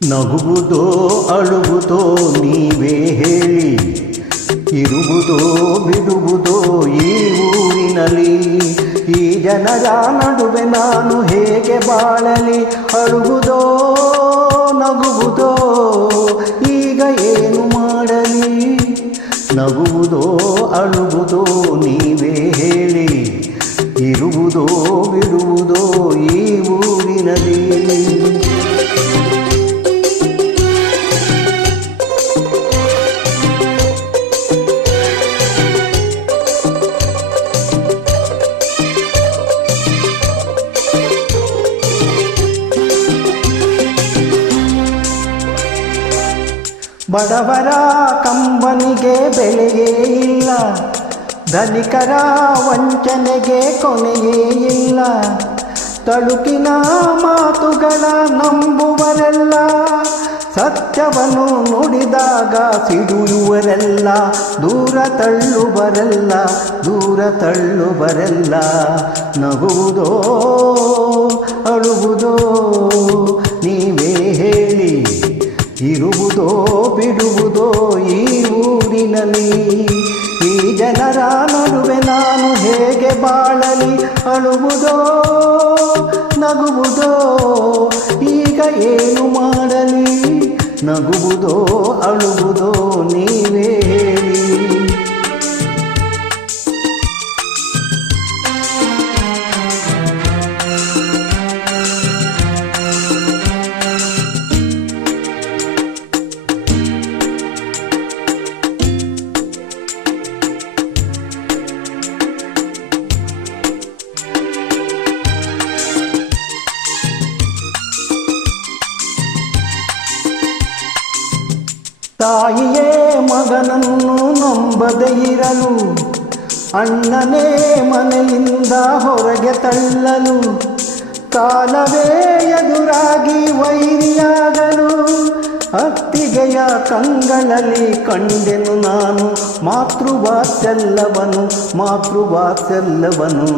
ನಗುವುದೋ ಅಳುವುದೋ ನೀವೇ ಹೇಳಿ, ಇರುವುದೋ ಬಿಡುವುದೋ ಈ ಊರಿನಲ್ಲಿ. ಈ ಜನರ ನಡುವೆ ನಾನು ಹೇಗೆ ಬಾಳಲಿ? ಅಳುವುದೋ ನಗುವುದೋ ಈಗ ಏನು ಮಾಡಲಿ? ನಗುವುದೋ ಅಳುವುದೋ ನೀವೇ ಹೇಳಿ, ಇರುವುದೋ ಬಿಡುವುದೋ ಈ ಊರಿನಲ್ಲಿ. ಬಡವರ ಕಂಬನಿಗೆ ಬೆಲೆಯೇ ಇಲ್ಲ, ಧನಿಕರ ವಂಚನೆಗೆ ಕೊನೆಯೇ ಇಲ್ಲ. ತಳುಕಿನ ಮಾತುಗಳ ನಂಬುವರೆಲ್ಲ, ಸತ್ಯವನ್ನು ನುಡಿದಾಗ ಸಿಡುಯುವರೆಲ್ಲ. ದೂರ ತಳ್ಳುವರೆಲ್ಲ, ದೂರ ತಳ್ಳುವರೆಲ್ಲ. ನಗುವುದೋ ಅಳುವುದೋ ನೀವೇ ಹೇಳಿ, ಇರುವುದೋ ಬಿಡುವುದೋ ಈ ಊರಿನಲ್ಲಿ. ಈ ಜನರ ನಡುವೆ ನಾನು ಹೇಗೆ ಬಾಳಲಿ? ಅಳುವುದೋ ನಗುವುದೋ ಈಗ ಏನು ಮಾಡಲಿ? ನಗುವುದೋ ಅಳುವುದೋ ನೀವೇ ಹೇಳಿ. ತಾಯಿಯೇ ಮಗನನ್ನು ನಂಬದೇ ಇರಲು, ಅಣ್ಣನೇ ಮನೆಯಿಂದ ಹೊರಗೆ ತಳ್ಳಲು, ಕಾಲವೇ ಎದುರಾಗಿ ವೈರಿಯಾಗಲು. ಅತ್ತಿಗೆಯ ಕಂಗಳಲ್ಲಿ ಕಂಡೆನು ನಾನು ಮಾತೃವಾತ್ಸಲ್ಯವನು, ಮಾತೃವಾತ್ಸಲ್ಯವನು.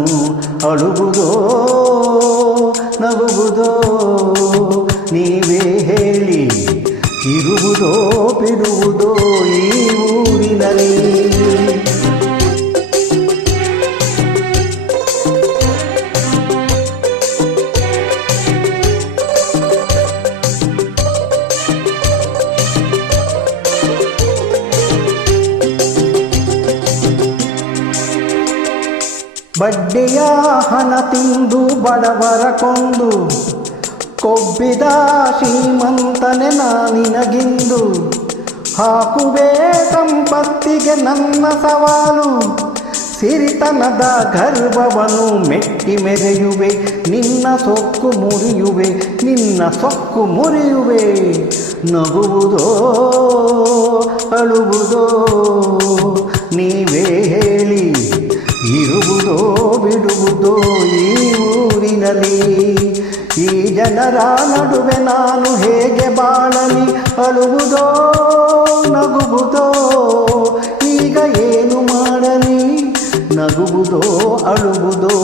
ಅಳುವುದೋ ನಗುವುದೋ ನೀವೇ ಹೇಳಿ, ಇರುವುದೋ ಬಿಡುವುದೋ ಈ ಊರಿನಲ್ಲಿ. ಬಡ್ಡಿಯ ಹಣ ತಿಂದು ಬಡವರ ಕೊಂದು, ಕೊಬ್ಬಿದ ಶ್ರೀಮಂತನೆ ನಾನಿನಗಿಂದು. ಹಾಕುವೆ ಸಂಪತ್ತಿಗೆ ನನ್ನ ಸವಾಲು, ಸಿರಿತನದ ಗರ್ವವನ್ನು ಮೆಟ್ಟಿ ಮೆರೆಯುವೆ. ನಿನ್ನ ಸೊಕ್ಕು ಮುರಿಯುವೆ, ನಿನ್ನ ಸೊಕ್ಕು ಮುರಿಯುವೆ. ನಗುವುದೋ ಅಳುವುದೋ ನೀವೇ ಹೇಳಿ, ಇರುವುದೋ ಬಿಡುವುದೋ ಈ ಊರಿನಲ್ಲಿ. ಈ ಜನರ ನಡುವೆ ನಾನು ಹೇಗೆ ಬಾಳಲಿ? ಅಳುವುದೋ ನಗುವುದೋ ಈಗ ಏನು ಮಾಡಲಿ? ನಗುವುದೋ ಅಳುವುದೋ